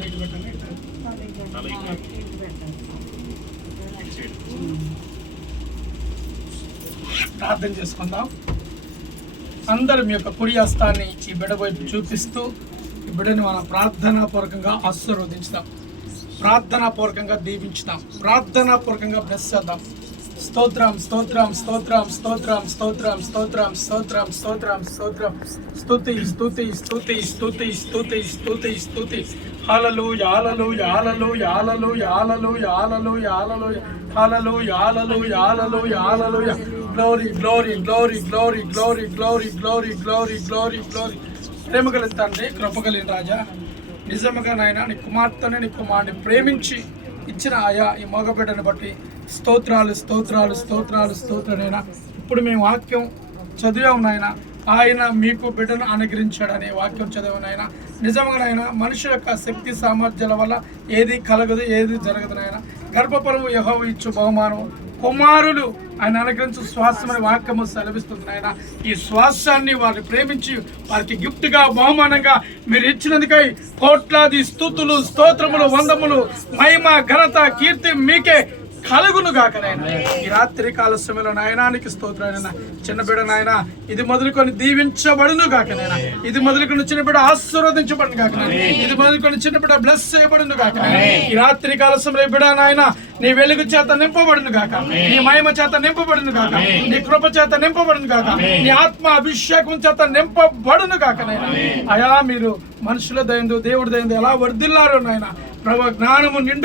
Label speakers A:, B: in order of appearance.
A: పెట్టండి ప్రార్థన చేసుకుందాం. అందరం యొక్క కుడి హస్తాన్ని ఈ బిడ్డ వైపు చూపిస్తూ ఈ బిడ్డని మనం ప్రార్థనాపూర్వకంగా ఆశీర్వదించుదాం. ప్రార్థనాపూర్వకంగా దీవించుదాం. ప్రార్థనాపూర్వకంగా బ్లెస్ చేద్దాం. స్తోత్రం స్తోత్రం స్తోత్రం స్తోత్రం స్తోత్రం స్తోత్రం స్తోత్రం స్తోత్రం స్తోత్రం. స్తుతి స్తుతి స్తుతి స్తుతి స్తుతి స్తుతి స్తుతి. హాలలు యాలలు యాలలు యాలలు యాలలు యాలలు యాలలు హాలలు యాలలు యాలలు యాలలు glory glory glory glory glory glory glory glory glory glory ప్రేమ కలిగిన తండ్రి కృప కలిగిన రాజా. నిజముగా నాయన నీ కుమార్తెని నీ కుమారుని ప్రేమించి ఇచ్చిన ఆయా ఈ మోగబిడ్డను బట్టి స్తోత్రాలు స్తోత్రాలు స్తోత్రాలు స్తోత్రనైనా ఇప్పుడు మేము వాక్యం చదివాం నాయన. ఆయన మీకు బిడ్డను అనుగ్రహించాడనే వాక్యం చదివాం నాయన. మనుషుల యొక్క శక్తి సామర్థ్యాల వల్ల ఏది కలగదు ఏది జరగదు నాయన. గర్భఫలము యహో ఇచ్చు బహుమానం కుమారులు ఆయన అనుగ్రహించు శ్వాసమైన వాక్యము సెలవిస్తుంది ఆయన ఈ శ్వాసాన్ని వారిని ప్రేమించి వారికి గిఫ్ట్గా బహుమానంగా మీరు ఇచ్చినందుకై కోట్లాది స్థుతులు స్తోత్రములు వందములు మహిమ ఘనత కీర్తి మీకే కలుగును గాక నాయన. ఈ రాత్రి కాల సమయంలో నాయనానికి స్తోత్రాయన చిన్న బిడ్డ నాయన ఇది మొదలుకొని దీవించబడును గాక నాయన. ఇది మొదలుకొని చిన్న బిడ్డ ఆశీర్వదించబడును గాక ఇది మొదలుకొని చిన్న బిడ్డ బ్లెస్ చేయబడును గాక ఈ రాత్రి కాల సమయంలో బిడ్డ నాయన నీ వెలుగు చేత నింపబడును గాక. నీ మహిమ చేత నింపబడును గాక. నీ కృప చేత నింపబడును గాక. నీ ఆత్మ అభిషేకం చేత నింపబడును గాక నాయన. అయా మీరు మనుషుల దయందు దేవుడి దయందు ఎలా వర్దిల్లారో నాయన. ప్రభు జ్ఞానము నిండు